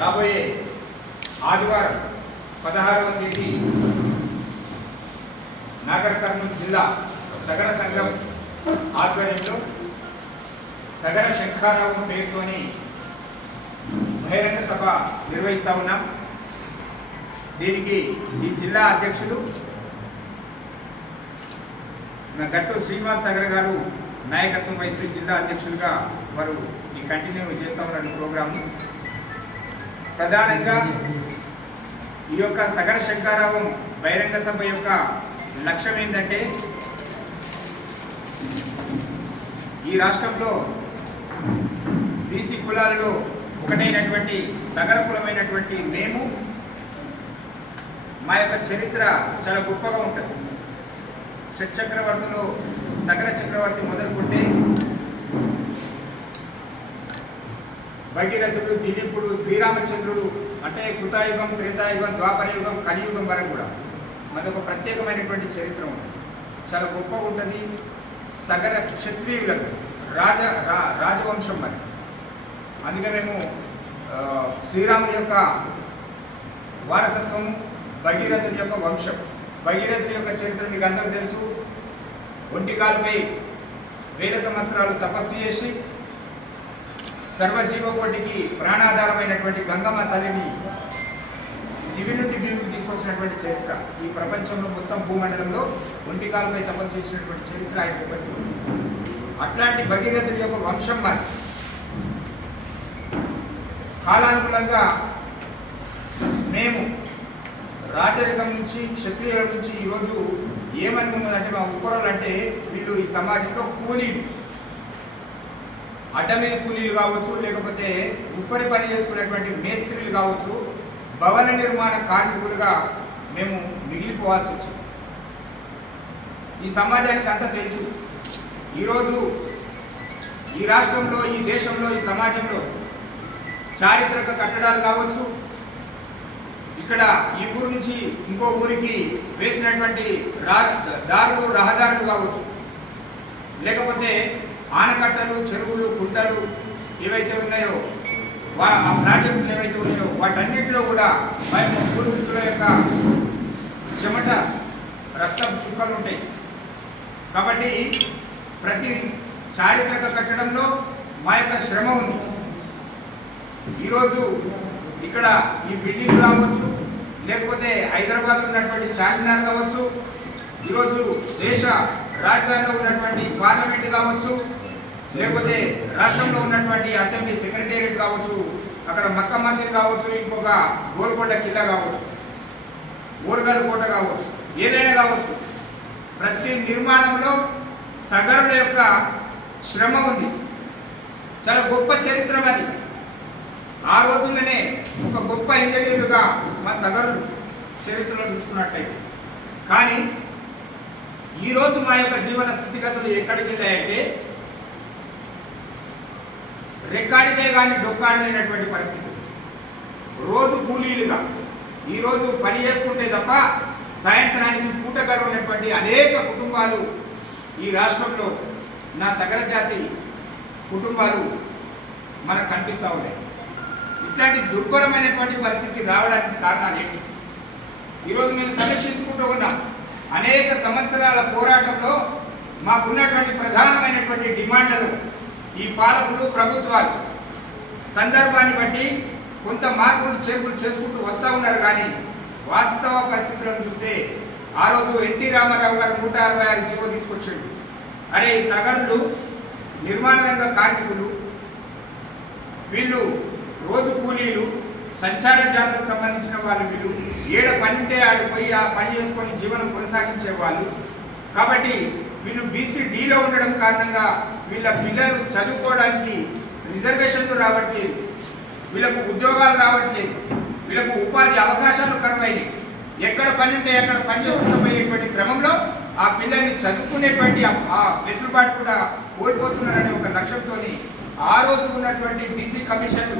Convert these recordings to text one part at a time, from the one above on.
రాబోయే ఆదివారం 16వ తేదీ నాగర్ కర్నూలు జిల్లా సగర సంఘం ఆధ్వర్యంలో సగర శంఖారావం పేరుతోని బహిరంగ సభ నిర్వహిస్తా ఉన్నాం. దీనికి ఈ జిల్లా అధ్యక్షులు గట్టు శ్రీనివాస్ సాగర్ గారు నాయకత్వం వహించిన జిల్లా అధ్యక్షులుగా వారు ఈ కంటిన్యూ చేస్తూ ఉన్నారు ప్రోగ్రాము. ప్రధానంగా ఈ యొక్క సగర శంఖారావం బహిరంగ సభ యొక్క లక్ష్యం ఏంటంటే, ఈ రాష్ట్రంలో బీసీ కులాలలో ఒకటైనటువంటి సగర కులమైనటువంటి మేము మా యొక్క చరిత్ర చాలా గొప్పగా ఉంటుంది. షట్చక్రవర్తిలో సగర చక్రవర్తి మొదలుకుంటే భగీరథుడు, దిలీపుడు, శ్రీరామచంద్రుడు, అంటే కృతాయుగం, త్రేతాయుగం, ద్వాపరయుగం, కలియుగం వరకు కూడా మనకు ఒక ప్రత్యేకమైనటువంటి చరిత్ర ఉంటుంది. చాలా గొప్పగా ఉంటుంది. సగర క్షత్రియులకు రాజవంశం మరి. అందుకే మేము శ్రీరాముని యొక్క వారసత్వము, భగీరథుని యొక్క వంశం. భగీరథుని యొక్క చరిత్ర మీకు అందరికీ తెలుసు. ఒంటికాలపై 1000 సంవత్సరాలు తపస్సు చేసి సర్వజీవకోటికి ప్రాణాధారమైనటువంటి గంగమ్మ తల్లిని దివి నుండి దివికి తీసుకొచ్చినటువంటి చరిత్ర. ఈ ప్రపంచంలో మొత్తం భూమండలంలో ఒంటికాలపై తపస్సు చేసినటువంటి చరిత్ర ఆయన ఒకటి. అట్లాంటి భగీరథుని యొక్క వంశం మరి. కాలానుగుణంగా మేము రాజరికం నుంచి, క్షత్రియుల నుంచి ఈరోజు ఏమని ఉన్నదంటే, మా ఉపకురాలు అంటే వీళ్ళు ఈ సమాజంలో కూలీలు, అడ్డమీద కూలీలు కావచ్చు, లేకపోతే ఉప్పరి పని చేసుకునేటువంటి మేస్త్రీలు కావచ్చు, భవన నిర్మాణ కార్మికులుగా మేము మిగిలిపోవాల్సి వచ్చింది. ఈ సమాజానికి అంతా తెలుసు. ఈరోజు ఈ రాష్ట్రంలో, ఈ దేశంలో, ఈ సమాజంలో చారిత్రక కట్టడాలు కావచ్చు, ఇక్కడ ఈ ఊరు నుంచి ఇంకో ఊరికి వేసినటువంటి దారులు, రహదారులు కావచ్చు, లేకపోతే ఆనకట్టలు, చెరువులు, కుంటలు ఏవైతే ఉన్నాయో, ఆ ప్రాజెక్టులు ఏవైతే ఉన్నాయో వాటన్నిటిలో కూడా మేము పూర్వీకుల యొక్క చెమట, రక్తం చుక్కలు ఉంటాయి. కాబట్టి ప్రతి చారిత్రక కట్టడంలో మా యొక్క శ్రమ ఉంది. ఈరోజు ఇక్కడ ఈ బిల్డింగ్ కావచ్చు, లేకపోతే హైదరాబాద్ ఉన్నటువంటి చార్మినార్ కావచ్చు, ఈరోజు దేశ రాజధానిలో ఉన్నటువంటి పార్లమెంట్ కావచ్చు, లేకపోతే రాష్ట్రంలో ఉన్నటువంటి అసెంబ్లీ సెక్రటేరియట్ కావచ్చు, అక్కడ మక్కా మసీద్ కావచ్చు, ఇంకొక గోల్కొండ కిల్లా కావచ్చు, ఓర్గల్ కోట కావచ్చు, ఏదైనా కావచ్చు, ప్రతి నిర్మాణంలో సగరుల యొక్క శ్రమ ఉంది. చాలా గొప్ప చరిత్ర అది. ఆ రోజుల్లోనే ఒక గొప్ప ఇంజనీర్లుగా మా సగరులు చరిత్రలో చూసుకున్నట్టయితే. కానీ ఈరోజు మా యొక్క జీవన స్థితిగతులు ఎక్కడికి వెళ్ళాయంటే, రెక్కాడితే కానీ డొక్కాడలేనటువంటి పరిస్థితి. రోజు కూలీలుగా ఈరోజు పని చేసుకుంటే తప్ప సాయంత్రానికి పూట గడవనటువంటి అనేక కుటుంబాలు ఈ రాష్ట్రంలో, నా సగర జాతి కుటుంబాలు మనకు కనిపిస్తూ ఉన్నాయి. ఇట్లాంటి దుర్భరమైనటువంటి పరిస్థితి రావడానికి కారణాలు ఏంటి? ఈరోజు మేము సమీక్షించుకుంటూ ఉన్నాం. అనేక సంవత్సరాల పోరాటంలో మాకున్నటువంటి ప్రధానమైనటువంటి డిమాండ్లను ఈ పాలకులు, ప్రభుత్వాలు సందర్భాన్ని బట్టి కొంత మార్పులు చేర్పులు చేసుకుంటూ వస్తూ ఉన్నారు. కానీ వాస్తవ పరిస్థితులను చూస్తే, ఆ రోజు ఎన్టీ రామారావు గారు 166 జీవో తీసుకొచ్చాడు. అరే, ఈ సగరులు నిర్మాణ రంగ కార్మికులు, వీళ్ళు రోజు కూలీలు, సంచార జాతులకు సంబంధించిన వాళ్ళు, వీళ్ళు ఏడ పని ఉంటే ఆడిపోయి ఆ పని చేసుకొని జీవనం కొనసాగించే వాళ్ళు. కాబట్టి వీళ్ళు BCDలో ఉండడం కారణంగా వీళ్ళ పిల్లలు చదువుకోవడానికి రిజర్వేషన్లు రావట్లేదు, వీళ్ళకు ఉద్యోగాలు రావట్లేదు, వీళ్ళకు ఉపాధి అవకాశాలు కరువైనవి. ఎక్కడ పని ఉంటే అక్కడ పని చేసుకుంటూ పోయేటువంటి క్రమంలో ఆ పిల్లల్ని చదువుకునేటువంటి ఆ వెసులుబాటు కూడా కోల్పోతున్నారనే ఒక లక్ష్యంతో ఆ రోజు ఉన్నటువంటి బీసీ కమిషన్,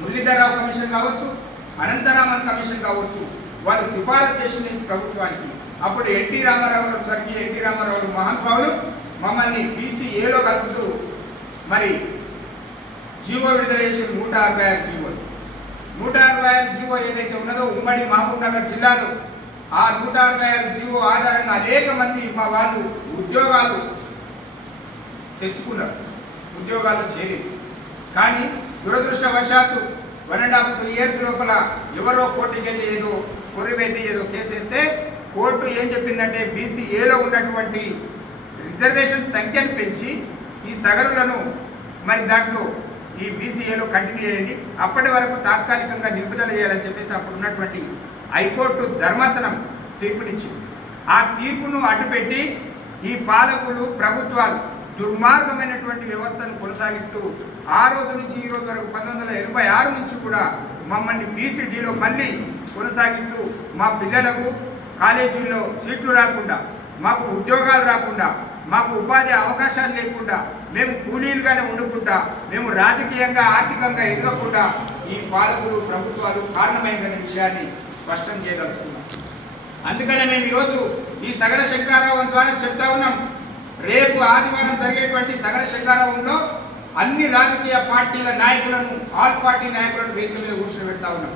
మురళీధరరావు కమిషన్ కావచ్చు, అనంతరామన్ కమిషన్ కావచ్చు, వాళ్ళు సిఫారసు చేసిన ప్రభుత్వానికి. అప్పుడు ఎన్టీ రామారావు గారు, స్వర్గీయ ఎన్టీ రామారావు గారు మహానుభావులు మమ్మల్ని BCAలో కలుపుతూ మరి జీవో విడుదల చేసిన 166 జీవోలు. 166 జీవో ఏదైతే ఉన్నదో ఉమ్మడి మహబూబ్ నగర్ జిల్లాలో ఆ 166 జీవో ఆధారంగా అనేక మంది మా వాళ్ళు ఉద్యోగాలు తెచ్చుకున్నారు, ఉద్యోగాలు చేరి. కానీ దురదృష్టవశాత్తు 1.5 to 2 years లోపల ఎవరో కోర్టుకి వెళ్ళి ఏదో కొర్రిపెట్టి ఏదో కేసేస్తే కోర్టు ఏం చెప్పిందంటే BCAలో ఉన్నటువంటి రిజర్వేషన్ సంఖ్యను పెంచి ఈ సగరులను మరి దాంట్లో ఈ BCAలో కంటిన్యూ చేయండి, అప్పటి వరకు తాత్కాలికంగా నిలుపుదల చేయాలని చెప్పేసి అప్పుడు ఉన్నటువంటి హైకోర్టు ధర్మాసనం తీర్పునిచ్చింది. ఆ తీర్పును అడ్డుపెట్టి ఈ పాలకులు ప్రభుత్వాలు దుర్మార్గమైనటువంటి వ్యవస్థను కొనసాగిస్తూ ఆ రోజు నుంచి ఈ రోజు వరకు 1986 నుంచి కూడా మమ్మల్ని BCDలో మళ్ళీ కొనసాగిస్తూ మా పిల్లలకు కాలేజీల్లో సీట్లు రాకుండా, మాకు ఉద్యోగాలు రాకుండా, మాకు ఉపాధి అవకాశాలు లేకుండా, మేము కూలీలుగానే వండుకుంటా, మేము రాజకీయంగా ఆర్థికంగా ఎదగకుండా ఈ పాలకులు ప్రభుత్వాలు కారణమైన విషయాన్ని స్పష్టం చేయదలుచుకున్నాం. అందుకనే మేము ఈరోజు ఈ సగర శంకరావం ద్వారా చెప్తా ఉన్నాం, రేపు ఆదివారం జరిగేటువంటి సగర శంకరావంలో అన్ని రాజకీయ పార్టీల నాయకులను, ఆల్ పార్టీ నాయకులను వేదిక మీద కూర్చోబెడతా ఉన్నాం.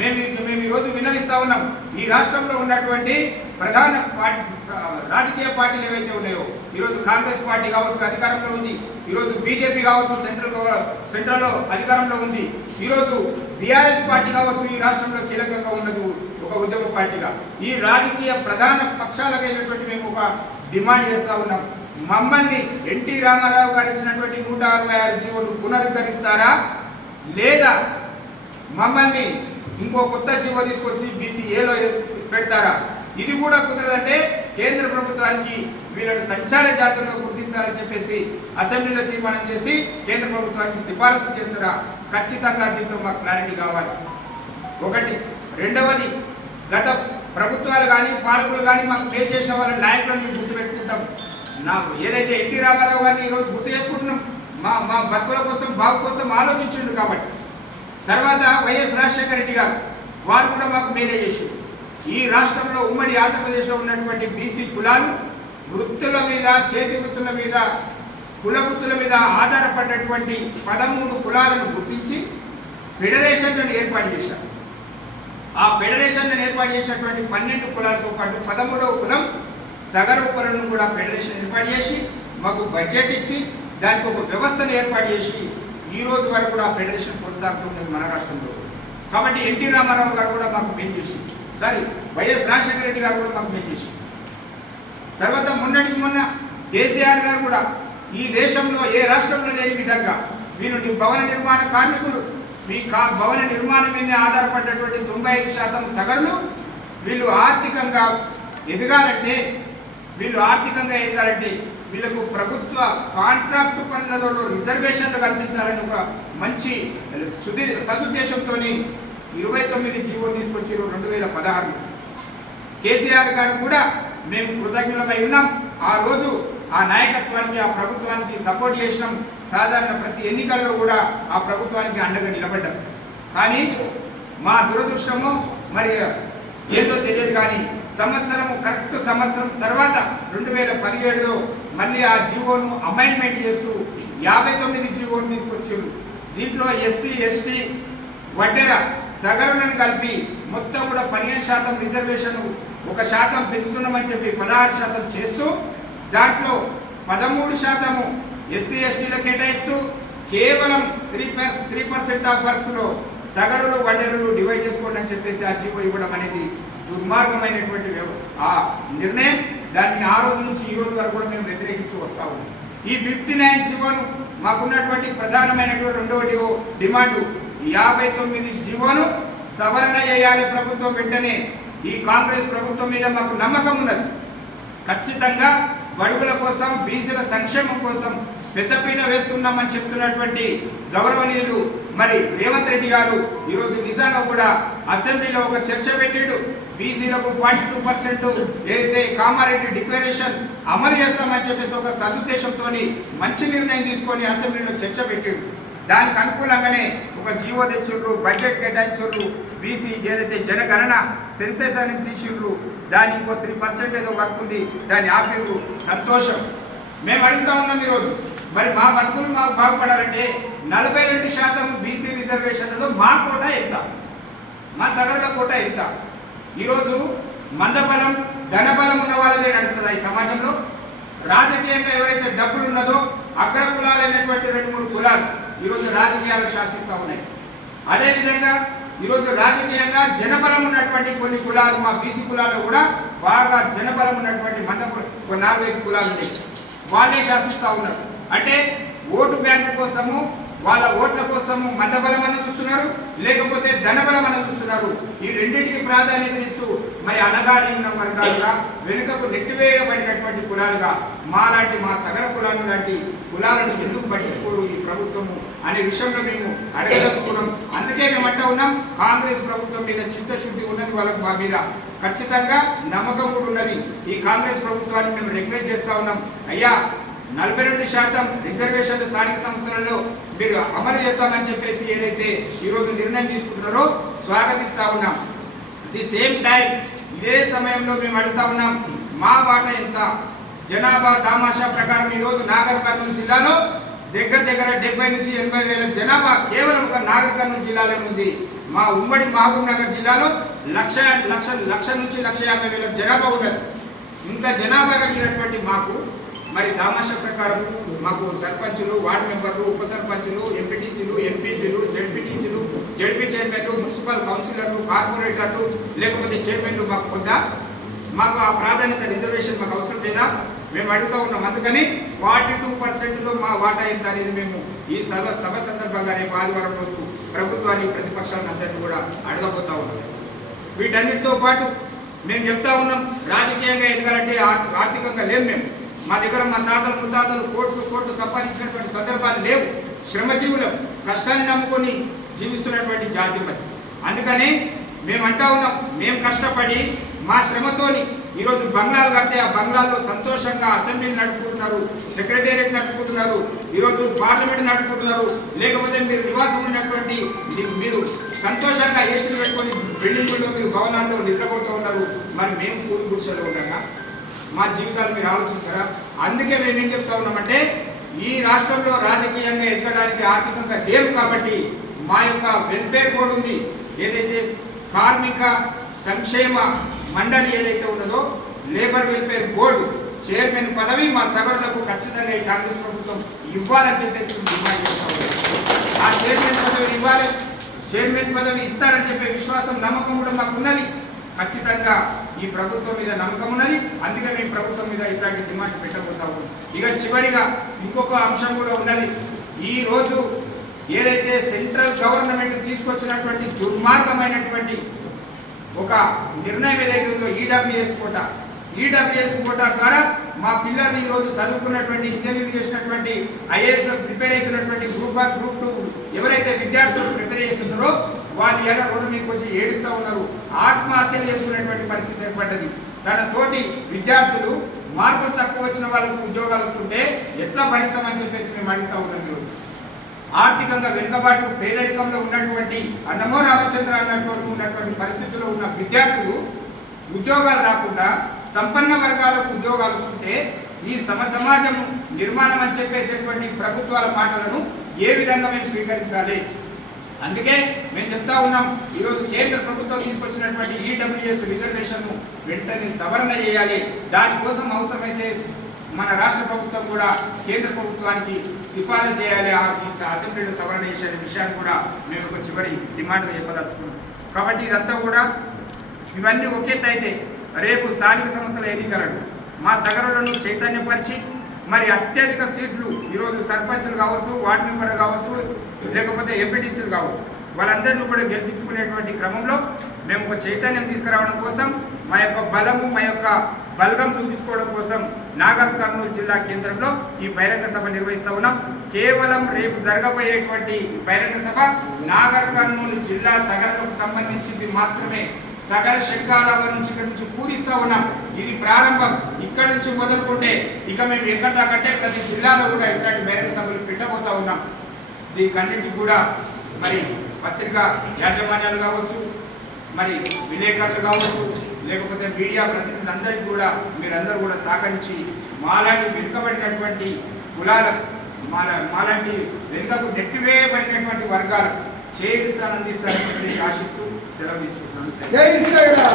మేము ఈరోజు విన్నవిస్తా ఉన్నాం, ఈ రాష్ట్రంలో ఉన్నటువంటి ప్రధాన రాజకీయ పార్టీలు ఏవైతే ఉన్నాయో, ఈరోజు కాంగ్రెస్ పార్టీ కావచ్చు అధికారంలో ఉంది, ఈరోజు బీజేపీ కావచ్చు సెంట్రల్లో అధికారంలో ఉంది, ఈరోజు బీఆర్ఎస్ పార్టీ కావచ్చు ఈ రాష్ట్రంలో కీలకంగా ఉన్నది ఒక ఉద్యమ పార్టీగా. ఈ రాజకీయ ప్రధాన పక్షాలకైనటువంటి మేము ఒక డిమాండ్ చేస్తూ ఉన్నాం, మమ్మల్ని ఎన్టీ రామారావు గారు ఇచ్చినటువంటి 166 జీవోలు పునరుద్ధరిస్తారా, లేదా మమ్మల్ని ఇంకో కొత్త జీవో తీసుకొచ్చి BCAలో పెడతారా? ఇది కూడా కుదరదంటే కేంద్ర ప్రభుత్వానికి వీళ్ళని సంచార జాతుల్లో గుర్తించాలని చెప్పేసి అసెంబ్లీలో తీర్మానం చేసి కేంద్ర ప్రభుత్వానికి సిఫారసు చేస్తారా? ఖచ్చితంగా దీంట్లో మాకు క్లారిటీ కావాలి. ఒకటి. రెండవది, గత ప్రభుత్వాలు కానీ పాలకులు కానీ మాకు పే చేసే వాళ్ళ నాయకులను మేము గుర్తుపెట్టుకుంటాం. ఏదైతే ఎన్టీ రామారావు గారిని ఈరోజు గుర్తు చేసుకుంటున్నాం, మా బతుకుల కోసం బాగు కోసం ఆలోచించిండు కాబట్టి. తర్వాత వైఎస్ రాజశేఖర రెడ్డి గారు, వారు కూడా మాకు మేలే చేసిండు. ఈ రాష్ట్రంలో ఉమ్మడి ఆంధ్రప్రదేశ్లో ఉన్నటువంటి BC కులాలు వృత్తుల మీద, చేతి వృత్తుల మీద, కుల వృత్తుల మీద ఆధారపడినటువంటి 13 కులాలను గుర్తించి ఫెడరేషన్లను ఏర్పాటు చేశారు. ఆ ఫెడరేషన్లను ఏర్పాటు చేసినటువంటి 12 కులాలతో పాటు 13వ కులం సగరూపలను కూడా ఫెడరేషన్ ఏర్పాటు చేసి మాకు బడ్జెట్ ఇచ్చి దానికి ఒక వ్యవస్థను ఏర్పాటు చేసి ఈ రోజు వరకు కూడా ఫెడరేషన్ కొనసాగుతున్నది మన రాష్ట్రంలో. కాబట్టి ఎన్టీ రామారావు గారు కూడా మాకు మేలు చేసి, వైఎస్ రాజశేఖర రెడ్డి గారు కూడా మాకు మేలు చేసి, తర్వాత మొన్నటికి మొన్న కేసీఆర్ గారు కూడా ఈ దేశంలో ఏ రాష్ట్రంలో లేని విధంగా వీరు భవన నిర్మాణ కార్మికులు, మీ భవన నిర్మాణం మీద ఆధారపడినటువంటి 95% సగరులు వీళ్ళు ఆర్థికంగా ఎదగాలంటే వీళ్ళకు ప్రభుత్వ కాంట్రాక్టు పనులలో రిజర్వేషన్లు కల్పించాలని ఒక మంచి సదుద్దేశంతో 29 జీవో తీసుకొచ్చారు 2016. కేసీఆర్ గారు కూడా మేము కృతజ్ఞులమై ఉన్నాం. ఆ రోజు ఆ నాయకత్వానికి, ఆ ప్రభుత్వానికి సపోర్ట్ చేసినాం. సాధారణ ప్రతి ఎన్నికల్లో కూడా ఆ ప్రభుత్వానికి అండగా నిలబడ్డాం. కానీ మా దురదృష్టము మరి ఏదో తెలియదు, కానీ కరెక్ట్ సంవత్సరం తర్వాత 2017లో మళ్ళీ ఆ జీవోను అమెండ్మెంట్ చేస్తూ 59 జీవోను తీసుకొచ్చారు. దీంట్లో SC, ST, వడ్డెర, సగరులను కలిపి మొత్తం కూడా 15% రిజర్వేషన్ 1% పెంచుతున్నామని చెప్పి 16% చేస్తూ దాంట్లో 13% SC, STలకు కేటాయిస్తూ కేవలం 3% ఆఫ్ వర్క్స్లో సగరులు వడ్డెరులు డివైడ్ చేసుకోండి అని చెప్పేసి ఆ జీవో ఇవ్వడం అనేది దుర్మార్గమైనటువంటి ఆ నిర్ణయం. దాన్ని ఆ రోజు నుంచి ఈ రోజు వరకు కూడా మేము వ్యతిరేకిస్తూ వస్తా ఉన్నాం. ఈ 59 జీవోను మాకున్నటువంటి ప్రధానమైనటువంటి రెండవ డిమాండు 59 జీవోను సవరణ చేయాలి ప్రభుత్వం వెంటనే. ఈ కాంగ్రెస్ ప్రభుత్వం మీద మాకు నమ్మకం ఉన్నది. ఖచ్చితంగా బడుగుల కోసం, బీసీల సంక్షేమం కోసం పెద్దపీట వేస్తున్నామని చెప్తున్నటువంటి గౌరవనీయులు మరి రేవంత్ రెడ్డి గారు ఈరోజు నిజంగా కూడా అసెంబ్లీలో ఒక చర్చ పెట్టాడు. బీసీలకు 0.2% ఏదైతే కామారెడ్డి డిక్లరేషన్ అమలు చేస్తామని చెప్పేసి ఒక సదుద్దేశంతో మంచి నిర్ణయం తీసుకొని అసెంబ్లీలో చర్చ పెట్టాడు. దానికి అనుకూలంగానే ఒక జీవో తెచ్చిండ్రు, బడ్జెట్ కేటాయించారు. బీసీ ఏదైతే జనగణన సెన్సెస్ అని తీసిండ్రు, దాని ఇంకో 3% ఏదో వర్క్ ఉంది, దాన్ని ఆపిండ్రు. సంతోషం. మేము అడుగుతా ఉన్నాం ఈరోజు, మరి మా బతుకులు మాకు బాగుపడాలంటే 42% బీసీ రిజర్వేషన్లలో మా కోట ఎంత, మా సగరుల కోట ఎంత? ఈరోజు మందబలం ధనబలం ఉన్న వాళ్ళదే నడుస్తుందా ఈ సమాజంలో? రాజకీయంగా ఎవరైతే డబ్బులు ఉన్నదో అగ్ర కులాలైనటువంటి 2-3 కులాలు ఈరోజు రాజకీయాలు శాసిస్తూ ఉన్నాయి. అదేవిధంగా ఈరోజు రాజకీయంగా జనబలం ఉన్నటువంటి కొన్ని కులాలు, మా బీసీ కులాల్లో కూడా బాగా జనబలం ఉన్నటువంటి 4-5 కులాలు ఉన్నాయి, వాళ్ళే శాసిస్తూ ఉన్నారు. అంటే ఓటు బ్యాంకు కోసము, వాళ్ళ ఓట్ల కోసము మందబలం అని చూస్తున్నారు, లేకపోతే ధనబలం అని చూస్తున్నారు. ఈ రెండింటికి ప్రాధాన్యత ఇస్తూ మరి అణగారిన వర్గాలుగా, వెనుకకు నెట్టివేయబడినటువంటి కులాలుగా మా సగర కులాలు లాంటి కులాలను ఎందుకు పట్టించుకోరు ఈ ప్రభుత్వము అనే విషయంలో మేము అడగదలుచుకున్నాం. అందుకే మేము అంటూ ఉన్నాం, కాంగ్రెస్ ప్రభుత్వం మీద చిత్తశుద్ధి ఉన్నది, వాళ్ళకు మా మీద ఖచ్చితంగా నమ్మకం కూడా ఉన్నది. ఈ కాంగ్రెస్ ప్రభుత్వాన్ని మేము రిక్వెస్ట్ చేస్తూ ఉన్నాం, అయ్యా 42% రిజర్వేషన్లు స్థానిక సంస్థలలో మీరు అమలు చేస్తామని చెప్పేసి ఏదైతే ఈరోజు నిర్ణయం తీసుకుంటున్నారో స్వాగతిస్తా ఉన్నాం. ది సేమ్ టైం ఇదే సమయంలో మేము అడుగుతా ఉన్నాం, మా వాటా ఎంత? జనాభా దామాషా ప్రకారం ఈరోజు నాగర్ కర్నూలు జిల్లాలో దగ్గర 70 నుంచి 80 వేల జనాభా కేవలం ఒక నాగర్ కర్నూలు జిల్లాలో ఉంది. మా ఉమ్మడి మహబూబ్ నగర్ జిల్లాలో లక్ష నుంచి 1,50,000 జనాభా ఉన్నది. ఇంత జనాభా కలిగినటువంటి మాకు మరి దామాషా ప్రకారం మాకు సర్పంచులు, వార్డు మెంబర్లు, ఉప సర్పంచులు, ఎంపీటీసీలు, ఎంపీపీలు, జడ్పీటీసీలు, జడ్పీ చైర్మన్లు, మున్సిపల్ కౌన్సిలర్లు, కార్పొరేటర్లు, లేకపోతే చైర్మన్లు మాకు పొందా? మాకు ఆ ప్రాధాన్యత రిజర్వేషన్ మాకు అవసరం లేదా? మేము అడుగుతూ ఉన్నాం. అందుకని 42%లో మా వాటా ఎంత అనేది మేము ఈ సభ సందర్భంగా రేపు ఆదివారం రోజు ప్రభుత్వాన్ని, ప్రతిపక్షాలను అందరినీ కూడా అడగబోతా ఉన్నాం. వీటన్నిటితో పాటు మేము చెప్తా ఉన్నాం, రాజకీయంగా ఎదగాలంటే ఆర్థికంగా లేవు. మేము మా దగ్గర మా తాతలు ముత్తాతలు కోట్లు సంపాదించినటువంటి సందర్భాలు లేవు. శ్రమజీవులం, కష్టాన్ని నమ్ముకొని జీవిస్తున్నటువంటి జాతి మరి. అందుకని మేము అంటా ఉన్నాం, మేము కష్టపడి మా శ్రమతోని ఈరోజు బంగ్లాలు కడితే ఆ బంగ్లాల్లో సంతోషంగా అసెంబ్లీని నడుపుకుంటున్నారు, సెక్రటేరియట్ నడుపుకుంటున్నారు, ఈరోజు పార్లమెంట్ నడుపుకుంటున్నారు. లేకపోతే మీరు నివాసం ఉన్నటువంటి మీరు సంతోషంగా ఏసీలు పెట్టుకొని బిల్డింగుల్లో మీరు భవనాల్లో నిద్రపోతూ ఉన్నారు. మరి మేము కూలి గుడిసెలో ఉండగా మా జీవితాలు మీరు ఆలోచించారా? అందుకే మేము ఏం చెప్తా ఉన్నామంటే, ఈ రాష్ట్రంలో రాజకీయంగా ఎదగడానికి ఆర్థికంగా లేవు కాబట్టి మా యొక్క వెల్ఫేర్ బోర్డు ఉంది, ఏదైతే కార్మిక సంక్షేమ మండలి ఏదైతే ఉన్నదో లేబర్ వెల్ఫేర్ బోర్డు చైర్మన్ పదవి మా సగరులకు ఖచ్చితంగా ఈ కాంగ్రెస్ ప్రభుత్వం ఇవ్వాలని చెప్పేసి డిమాండ్ చేస్తా ఉన్నాం. ఆ చైర్మన్ పదవి ఇవ్వాలి, చైర్మన్ పదవి ఇస్తారని చెప్పే విశ్వాసం, నమ్మకం కూడా మాకు ఉన్నది. ఖచ్చితంగా ఈ ప్రభుత్వం మీద నమ్మకం ఉన్నది. అందుకే మేము ప్రభుత్వం మీద ఇట్లాంటి డిమాండ్ పెట్టబోతాము. ఇక చివరిగా ఇంకొక అంశం కూడా ఉన్నది. ఈ రోజు ఏదైతే సెంట్రల్ గవర్నమెంట్ తీసుకొచ్చినటువంటి దుర్మార్గమైనటువంటి ఒక నిర్ణయం ఏదైతే ఉందో ఈడబ్ల్యూఎస్ కోటా ద్వారా మా పిల్లలు ఈరోజు చదువుకున్నటువంటి, ఇంజనీరింగ్ చేసినటువంటి, ఐఏఎస్లో ప్రిపేర్ అవుతున్నటువంటి గ్రూప్ 1, గ్రూప్ 2 ఎవరైతే విద్యార్థులు ప్రిపేర్ చేస్తున్నారో వాళ్ళు ఎలా రోడ్డు మీకు వచ్చి ఏడుస్తూ ఉన్నారు, ఆత్మహత్యలు చేసుకునేటువంటి పరిస్థితి ఏర్పడ్డది. తన తోటి విద్యార్థులు మార్కులు తక్కువ వచ్చిన వాళ్ళకు ఉద్యోగాలు వస్తుంటే ఎట్లా భరిస్తామని చెప్పేసి మేము అడుగుతూ ఉన్నాం. ఆర్థికంగా వెనుకబాటు, పేదరికంలో ఉన్నటువంటి అన్నమో రామచంద్ర ఉన్నటువంటి పరిస్థితుల్లో ఉన్న విద్యార్థులు ఉద్యోగాలు రాకుండా సంపన్న వర్గాలకు ఉద్యోగాలు వస్తుంటే ఈ సమాజం నిర్మాణం అని చెప్పేసేటువంటి ప్రభుత్వాల మాటలను ఏ విధంగా మేము స్వీకరించాలి? అందుకే మేము చెప్తా ఉన్నాం, ఈరోజు కేంద్ర ప్రభుత్వం తీసుకొచ్చినటువంటి ఈడబ్ల్యూఎస్ రిజర్వేషన్ను వెంటనే సవరణ చేయాలి. దానికోసం అవసరమైతే మన రాష్ట్ర ప్రభుత్వం కూడా కేంద్ర ప్రభుత్వానికి సిఫారసు చేయాలి. అసెంబ్లీలో సవరణ చేసే విషయాన్ని కూడా మేము ఒక చివరి డిమాండ్గా చెప్పదలుచుకున్నాం. కాబట్టి ఇదంతా కూడా ఇవన్నీ ఒకేతైతే రేపు స్థానిక సంస్థల ఎన్నికలను మా సగరులను చైతన్యపరిచి మరి అత్యధిక సీట్లు ఈరోజు సర్పంచులు కావచ్చు, వార్డు మెంబర్లు కావచ్చు, లేకపోతే ఎంపీటీసీలు కావచ్చు, వాళ్ళందరినీ కూడా గెలిపించుకునేటువంటి క్రమంలో మేము ఒక చైతన్యం తీసుకురావడం కోసం, మా యొక్క బలము, మా యొక్క బలగం చూపించుకోవడం కోసం నాగర్ కర్నూలు జిల్లా కేంద్రంలో ఈ బహిరంగ సభ నిర్వహిస్తూ ఉన్నాం. కేవలం రేపు జరగబోయేటువంటి బహిరంగ సభ నాగర్ కర్నూలు జిల్లా సగరులకు సంబంధించింది మాత్రమే. సగర శంకారావం నుంచి ఇక్కడ నుంచి పూరిస్తూ ఉన్నాం. ఇది ప్రారంభం. ఇక్కడ నుంచి మొదలుకుంటే ఇక మేము ఎక్కడ దాకంటే ప్రతి జిల్లాలో కూడా ఇట్లాంటి బహిరంగ సభలు పెట్టబోతూ ఉన్నాం. దీనికన్నింటికి కూడా మరి పత్రికా యాజమాన్యాలు కావచ్చు, మరి విలేకరులు కావచ్చు, లేకపోతే మీడియా ప్రతినిధులందరికీ కూడా మీరందరూ కూడా సహకరించి మాలాంటి వెనుకబడినటువంటి కులాలకు, మాలాంటి వెనుకకు నెట్టివేయబడినటువంటి వర్గాలకు చేయుతాను అందిస్తారని ఆశిస్తూ సెలవు తీసుకుంటున్నాను. జై శ్రీరామ్.